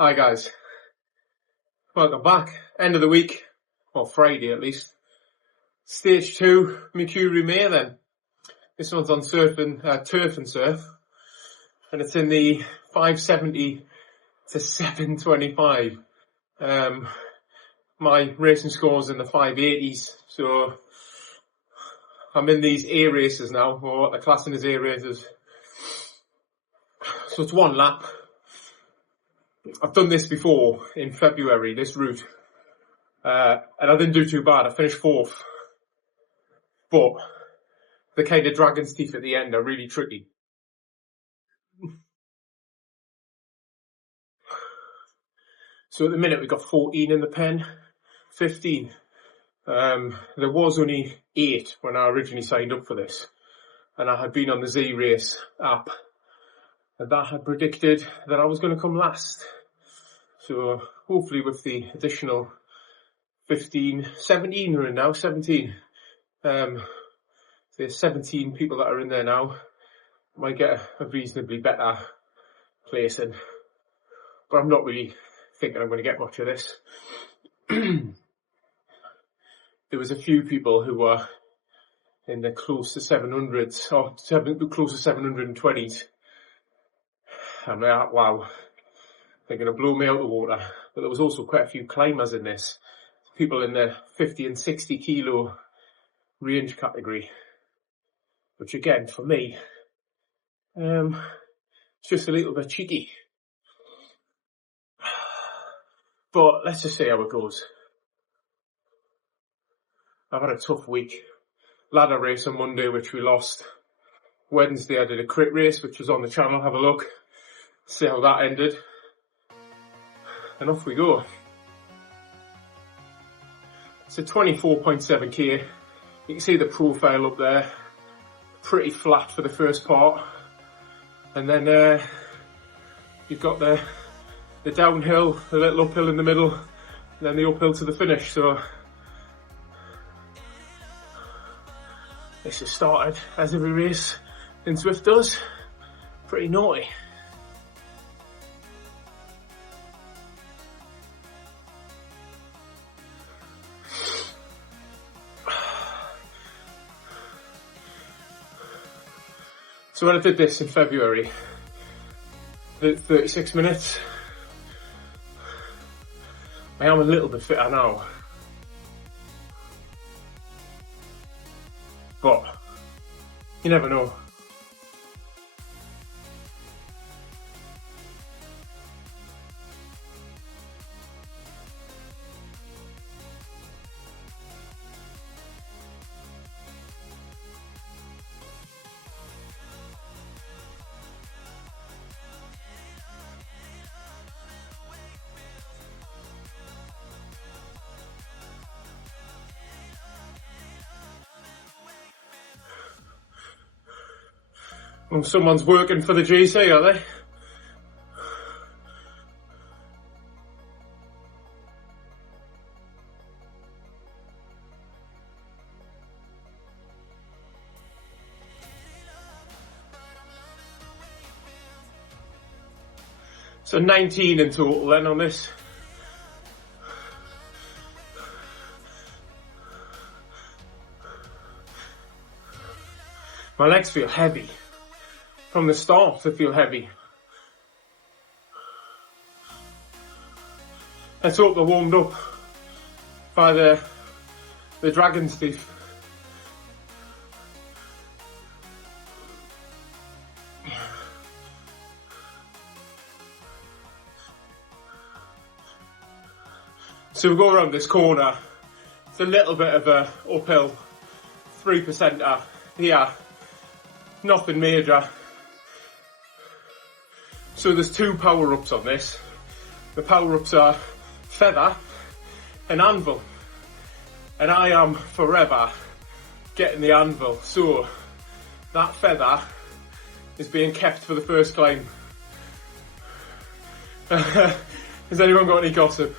Hi guys, welcome back. End of the week, or Friday at least. Stage 2, Makuri May then. This one's on turf and surf. And it's in the 570 to 725. My racing score's in the 580s, so I'm in these A races now, or what they're classing as A races. So it's one lap. I've done this before in February, this route, and I didn't do too bad. I finished 4th, but the kind of dragon's teeth at the end are really tricky. So at the minute we've got 14 in the pen, 15. There was only 8 when I originally signed up for this, and I had been on the Z Race app, and that had predicted that I was going to come last. So hopefully with the additional 15, 17 are in now, 17. There's 17 people that are in there now. Might get a reasonably better placing, but I'm not really thinking I'm going to get much of this. There was a few people who were in the close to 700s, or close to 720s. I'm like, wow, they're going to blow me out of the water. But there was also quite a few climbers in this. People in the 50 and 60 kilo range category. Which again, for me, it's just a little bit cheeky. But let's just see how it goes. I've had a tough week. Ladder race on Monday, which we lost. Wednesday I did a crit race, which was on the channel. Have a look. See how that ended. And off we go. It's a 24.7k. You can see the profile up there. Pretty flat for the first part. And then you've got the downhill, the little uphill in the middle, and then the uphill to the finish. So this has started, as every race in Zwift does, pretty naughty. So when I did this in February, the 36 minutes, I am a little bit fitter now. But you never know. Well, someone's working for the GC, are they? So 19 in total then on this. My legs feel heavy. From the start, they feel heavy. Let's hope they're warmed up by the dragon's teeth. So we go around this corner. It's a little bit of a uphill, 3%er here. Nothing major. So there's 2 power-ups on this. The power-ups are feather and anvil. And I am forever getting the anvil. So that feather is being kept for the first climb. Has anyone got any gossip?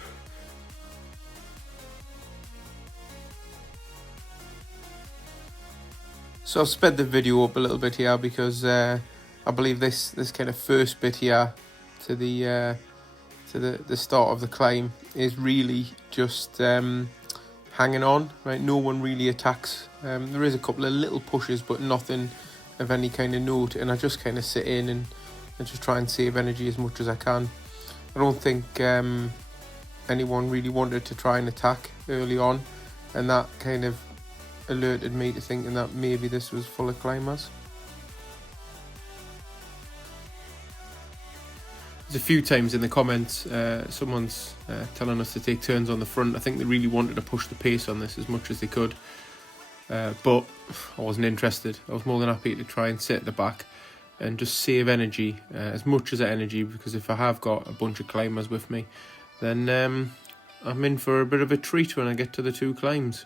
So I've sped the video up a little bit here because I believe this kind of first bit here to the to the start of the climb is really just hanging on, right? No one really attacks. There is a couple of little pushes, but nothing of any kind of note, and I just kind of sit in and just try and save energy as much as I can. I don't think anyone really wanted to try and attack early on, and that kind of alerted me to thinking that maybe this was full of climbers. There's a few times in the comments someone's telling us to take turns on the front. I think they really wanted to push the pace on this as much as they could, but I wasn't interested. I was more than happy to try and sit at the back and just save energy, as much as energy, because if I have got a bunch of climbers with me, then I'm in for a bit of a treat when I get to the 2 climbs.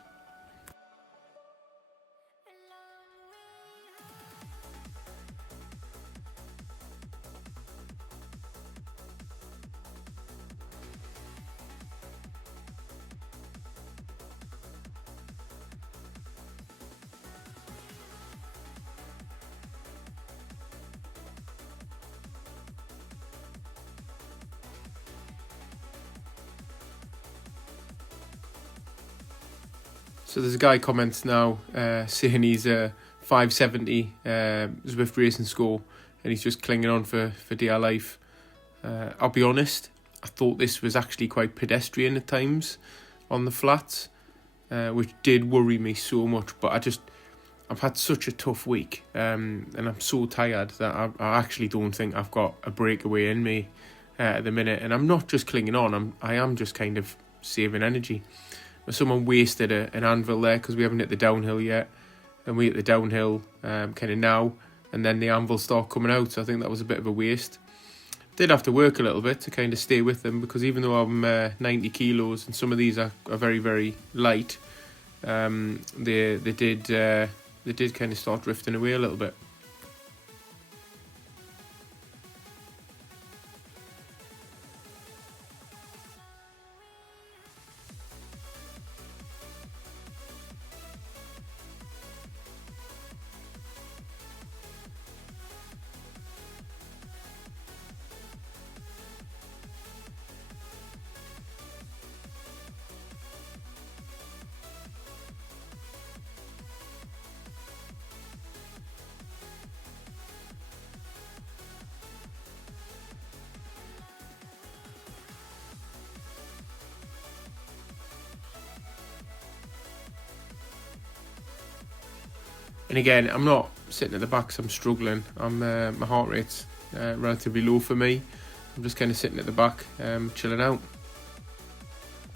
So there's a guy comments now saying he's a 570 Zwift racing score, and he's just clinging on for dear life. I'll be honest, I thought this was actually quite pedestrian at times on the flats, which did worry me so much. But I've had such a tough week, and I'm so tired that I actually don't think I've got a breakaway in me at the minute. And I'm not just clinging on, I am just kind of saving energy. Someone wasted an anvil there because we haven't hit the downhill yet, and we hit the downhill kind of now, and then the anvil start coming out. So I think that was a bit of a waste. Did have to work a little bit to kind of stay with them, because even though I'm 90 kilos and some of these are very, very light, they did kind of start drifting away a little bit. And again, I'm not sitting at the back, so I'm struggling. My heart rate's relatively low for me. I'm just kind of sitting at the back, chilling out.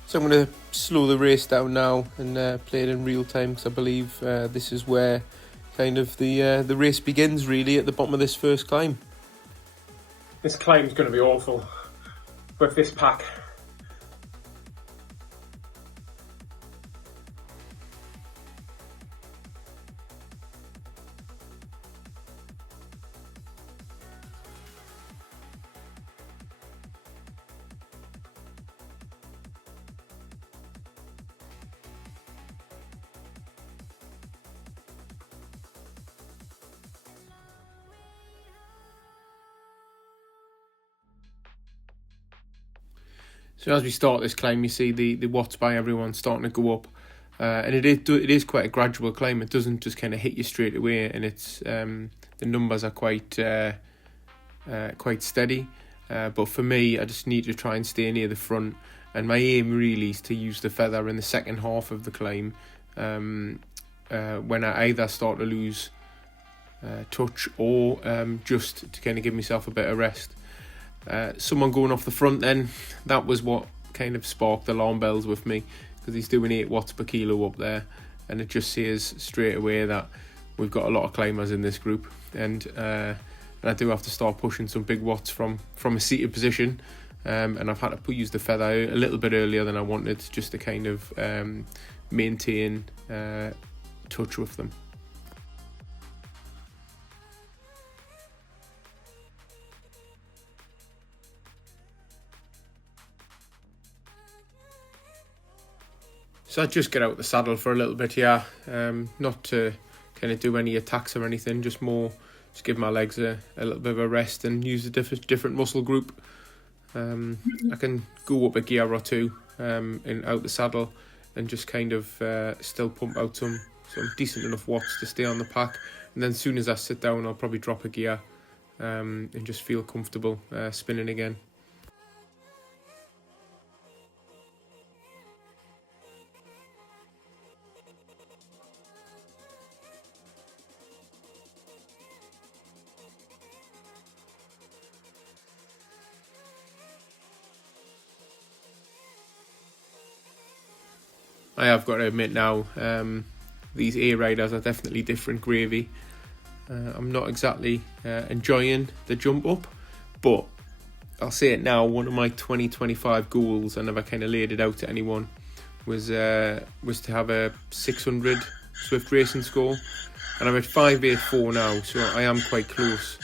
So I'm going to slow the race down now and play it in real time, because I believe this is where kind of the race begins, really, at the bottom of this first climb. This climb's going to be awful with this pack. So as we start this climb, you see the watts by everyone starting to go up, and it is quite a gradual climb. It doesn't just kind of hit you straight away, and it's the numbers are quite steady. But for me, I just need to try and stay near the front, and my aim really is to use the feather in the second half of the climb, when I either start to lose touch or just to kind of give myself a bit of rest. Someone going off the front then, that was what kind of sparked alarm bells with me, because he's doing 8 watts per kilo up there, and it just says straight away that we've got a lot of climbers in this group, and I do have to start pushing some big watts from a seated position, and I've had to use the feather a little bit earlier than I wanted, just to kind of maintain touch with them. So I just get out the saddle for a little bit here, not to kind of do any attacks or anything, just give my legs a little bit of a rest and use a different muscle group. I can go up a gear or two and out the saddle and just kind of still pump out some decent enough watts to stay on the pack. And then as soon as I sit down, I'll probably drop a gear and just feel comfortable spinning again. I have got to admit now, these A riders are definitely different gravy. I'm not exactly enjoying the jump up, but I'll say it now, one of my 2025 goals, I never kind of laid it out to anyone, was to have a 600 Zwift racing score, and I'm at 584 now, so I am quite close.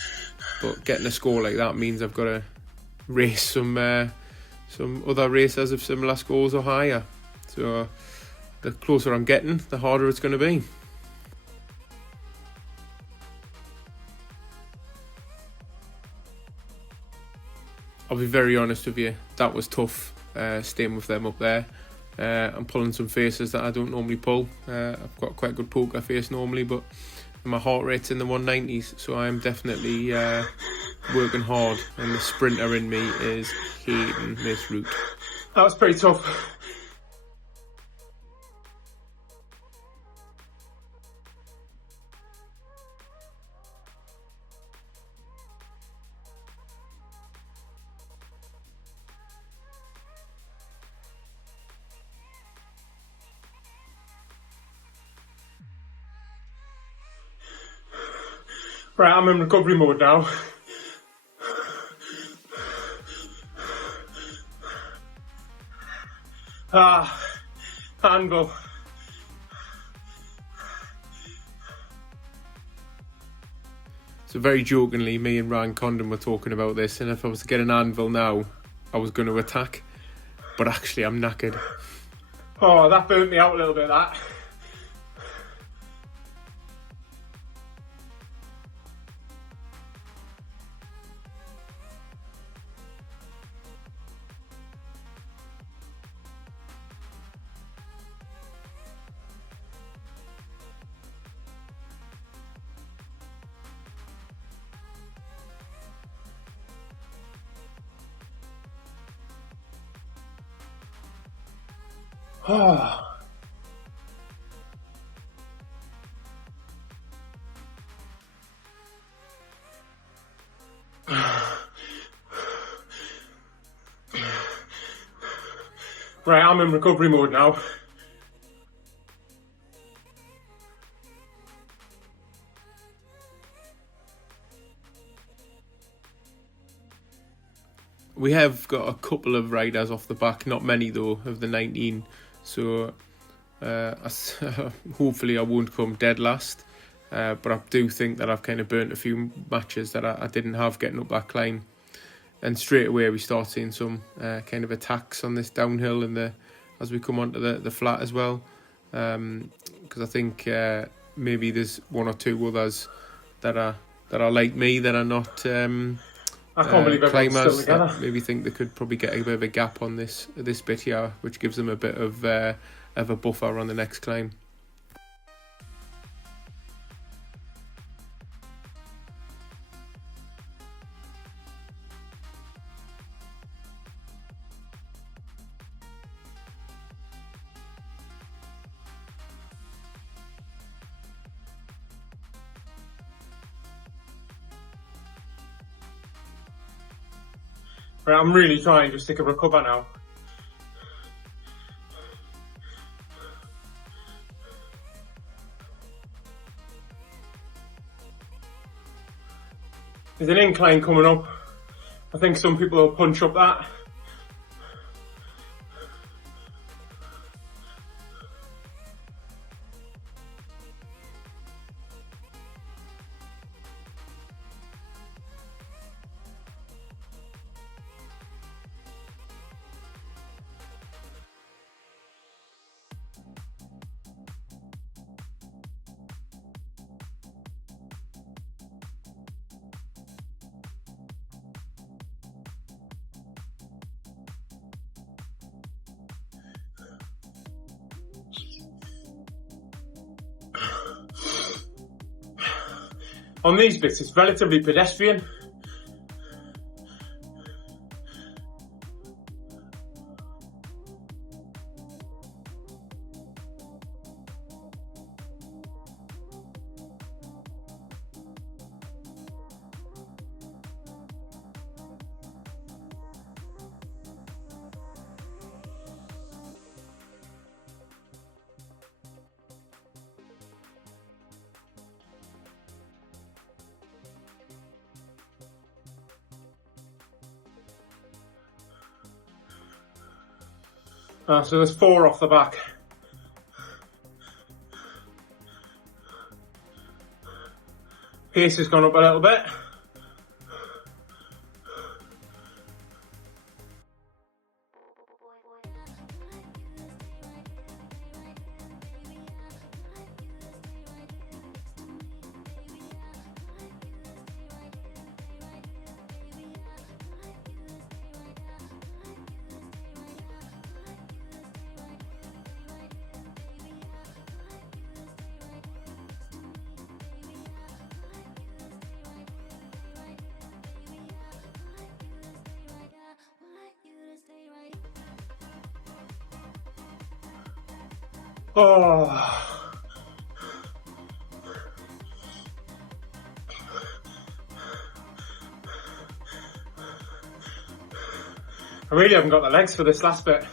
But getting a score like that means I've got to race some other racers of similar scores or higher. So the closer I'm getting, the harder it's going to be. I'll be very honest with you, that was tough staying with them up there. I'm pulling some faces that I don't normally pull. I've got quite a good poker face normally, but my heart rate's in the 190s, so I'm definitely working hard, and the sprinter in me is hating this route. That was pretty tough. Right, I'm in recovery mode now. Anvil. So very jokingly, me and Ryan Condon were talking about this, and if I was to get an anvil now, I was going to attack, but actually I'm knackered. Oh, that burnt me out a little bit, that. Oh. Right, I'm in recovery mode now. We have got a couple of riders off the back, not many though, of the 19, so hopefully I won't come dead last, but I do think that I've kind of burnt a few matches that I didn't have getting up that climb, and straight away we start seeing some kind of attacks on this downhill and as we come onto the flat as well, because I think maybe there's one or two others that are like me, that are not I can't believe everyone's still together. that maybe think they could probably get a bit of a gap on this bit here, which gives them a bit of a buffer on the next climb. Right, I'm really trying just to recover now. There's an incline coming up. I think some people will punch up that. On these bits, it's relatively pedestrian. So there's 4 off the back. Pace has gone up a little bit. Oh. I really haven't got the legs for this last bit.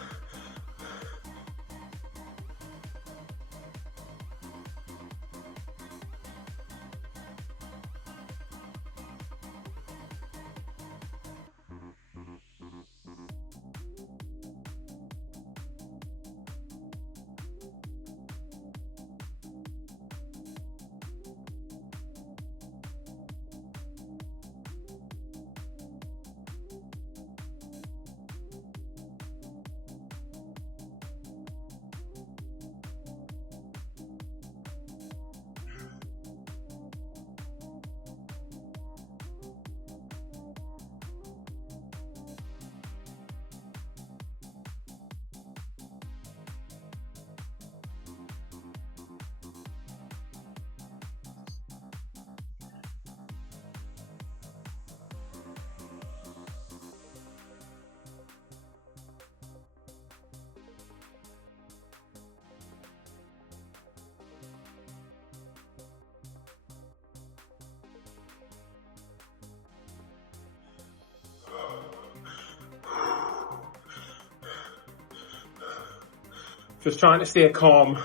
Just trying to stay calm.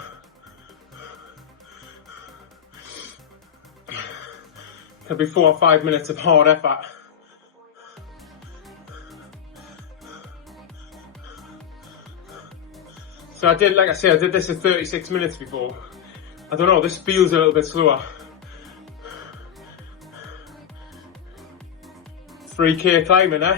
Could be 4 or 5 minutes of hard effort. So I did this at 36 minutes before. I don't know, this feels a little bit slower. 3k climbing, eh?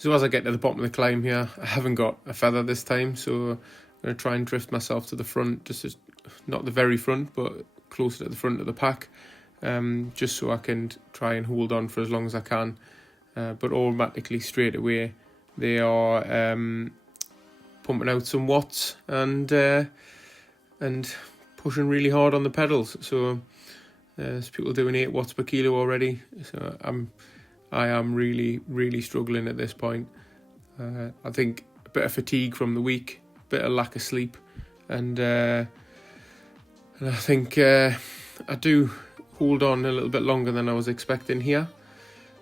So as I get to the bottom of the climb here, I haven't got a feather this time, so I'm going to try and drift myself to the front, just as, not the very front, but closer to the front of the pack, just so I can try and hold on for as long as I can. But automatically straight away they are pumping out some watts and pushing really hard on the pedals. So there's people doing 8 watts per kilo already. So I am really struggling at this point. I think a bit of fatigue from the week, a bit of lack of sleep, and I think I do hold on a little bit longer than I was expecting here,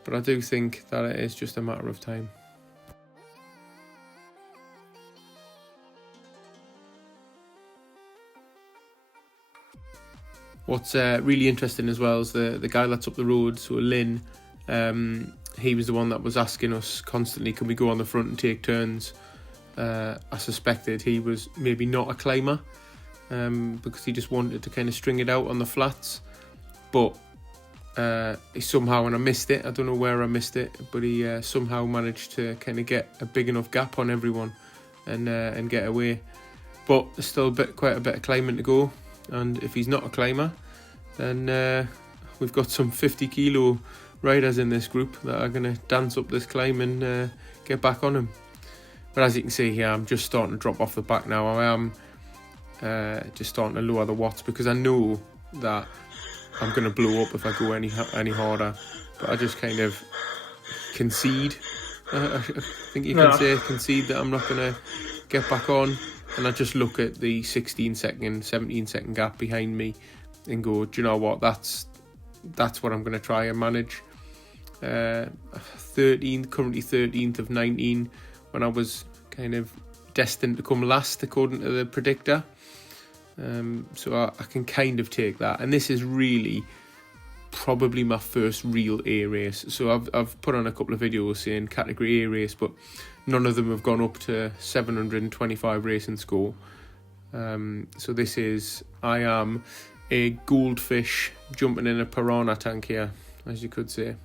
but I do think that it is just a matter of time. What's really interesting as well is the guy that's up the road, so Lynn. He was the one that was asking us constantly, can we go on the front and take turns? I suspected he was maybe not a climber, because he just wanted to kind of string it out on the flats, but he somehow, and I missed it, I don't know where I missed it, but he somehow managed to kind of get a big enough gap on everyone and get away. But there's still quite a bit of climbing to go, and if he's not a climber, And we've got some 50 kilo riders in this group that are going to dance up this climb and get back on them. But as you can see here, I'm just starting to drop off the back now. I am just starting to lower the watts because I know that I'm going to blow up if I go any harder. But I just kind of concede. I think you can say concede that I'm not going to get back on. And I just look at the 16-second, 17-second gap behind me and go, do you know what, that's what I'm going to try and manage. 13th, currently 13th of 19, when I was kind of destined to come last according to the predictor. So I can kind of take that. And this is really probably my first real A race. So I've put on a couple of videos saying category A race, but none of them have gone up to 725 racing score. So this is, I am a goldfish jumping in a piranha tank here, as you could say.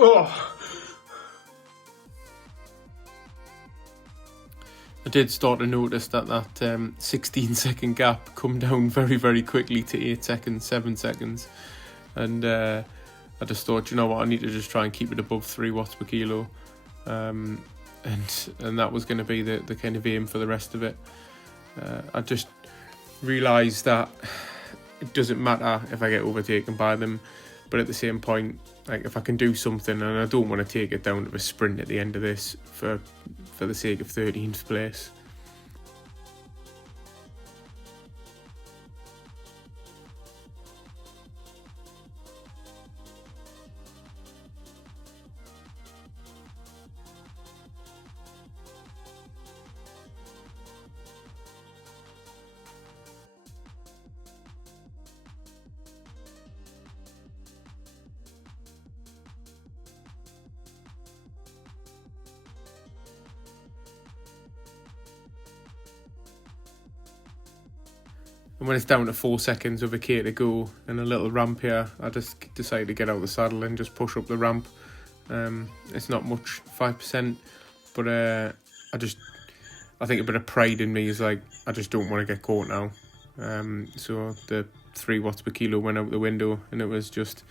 Oh. I did start to notice that 16-second gap come down very, very quickly to 8 seconds, 7 seconds. And I just thought, you know what, I need to just try and keep it above 3 watts per kilo. And that was going to be the kind of aim for the rest of it. I just realised that it doesn't matter if I get overtaken by them, but at the same point, like, if I can do something, and I don't want to take it down to a sprint at the end of this for the sake of 13th place. And when it's down to 4 seconds with a K to go and a little ramp here, I just decide to get out of the saddle and just push up the ramp. It's not much, 5%, but I think a bit of pride in me is like, I just don't want to get caught now. So the 3 watts per kilo went out the window, and it was just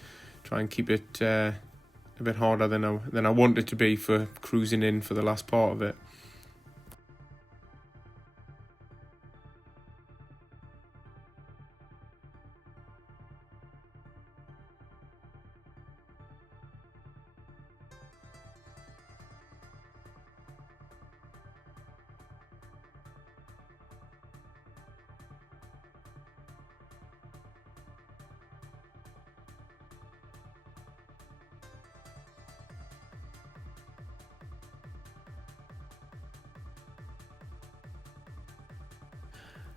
try and keep it a bit harder than I want it to be for cruising in for the last part of it.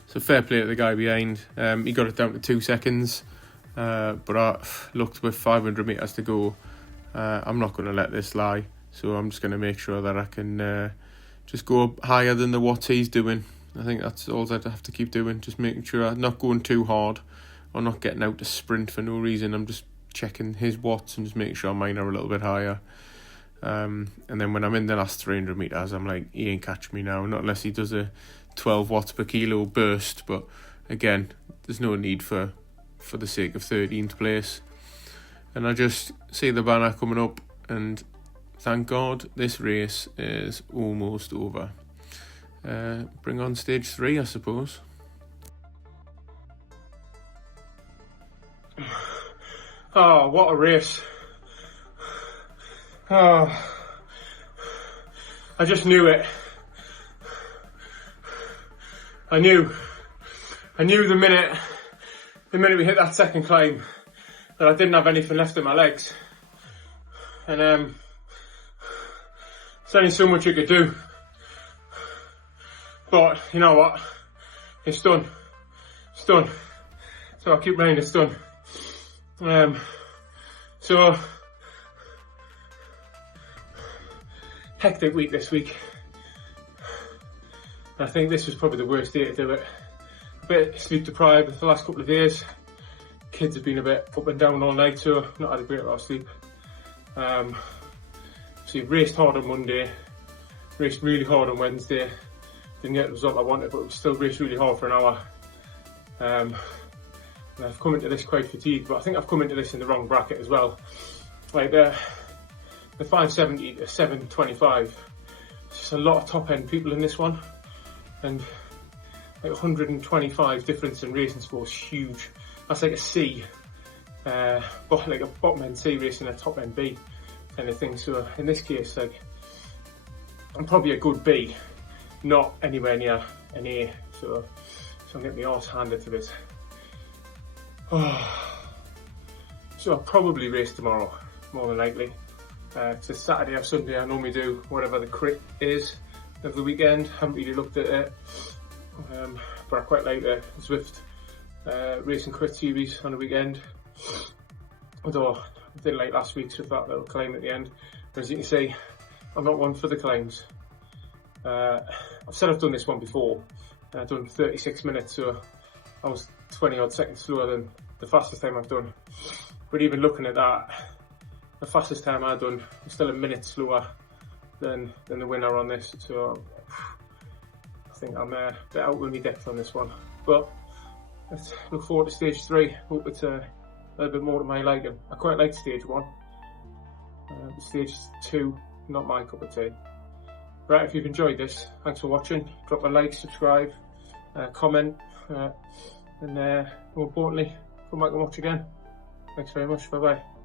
So fair play to the guy behind. He got it down to 2 seconds, but I looked with 500 metres to go. I'm not going to let this lie, so I'm just going to make sure that I can just go up higher than the watts he's doing. I think that's all I'd have to keep doing, just making sure I'm not going too hard or not getting out to sprint for no reason. I'm just checking his watts and just making sure mine are a little bit higher. And then when I'm in the last 300 metres, I'm like, he ain't catch me now, not unless he does a 12 watts per kilo burst. But again, there's no need for the sake of 13th place. And I just see the banner coming up, and thank God this race is almost over. Bring on stage 3, I suppose. Oh, what a race. Oh, I just knew it. I knew the minute we hit that second climb that I didn't have anything left in my legs. And there's only so much you could do. But you know what? It's done. It's done. So I'll keep running this done. So hectic week this week. I think this was probably the worst day to do it. A bit sleep deprived for the last couple of days. Kids have been a bit up and down all night, so not had a great lot of sleep. So raced hard on Monday, raced really hard on Wednesday. Didn't get the result I wanted, but still raced really hard for an hour. And I've come into this quite fatigued, but I think I've come into this in the wrong bracket as well. Like the 570 to 725, it's just a lot of top end people in this one, and like 125 difference in racing score is huge. That's like a C, but like a bottom end C racing a top end B kind of thing. So in this case, like I'm probably a good B, not anywhere near an A. So I'm getting my arse handed to this. So I'll probably race tomorrow, more than likely. It's a Saturday or Sunday. I normally do whatever the crit is of the weekend. Haven't really looked at it, but I quite like the Zwift racing crit series on the weekend. Although I didn't like last week's with that little climb at the end. But as you can see, I'm not one for the climbs. I've said I've done this one before. I've done 36 minutes, so I was 20 odd seconds slower than the fastest time I've done. But even looking at that, the fastest time I've done is still a minute slower than the winner on this. So I think I'm a bit out with my depth on this one. But let's look forward to stage 3. Hope it's a little bit more to my liking. I quite like stage 1. Stage 2, not my cup of tea. Right, if you've enjoyed this, thanks for watching. Drop a like, subscribe, comment, and more importantly, come back and watch again. Thanks very much. Bye bye.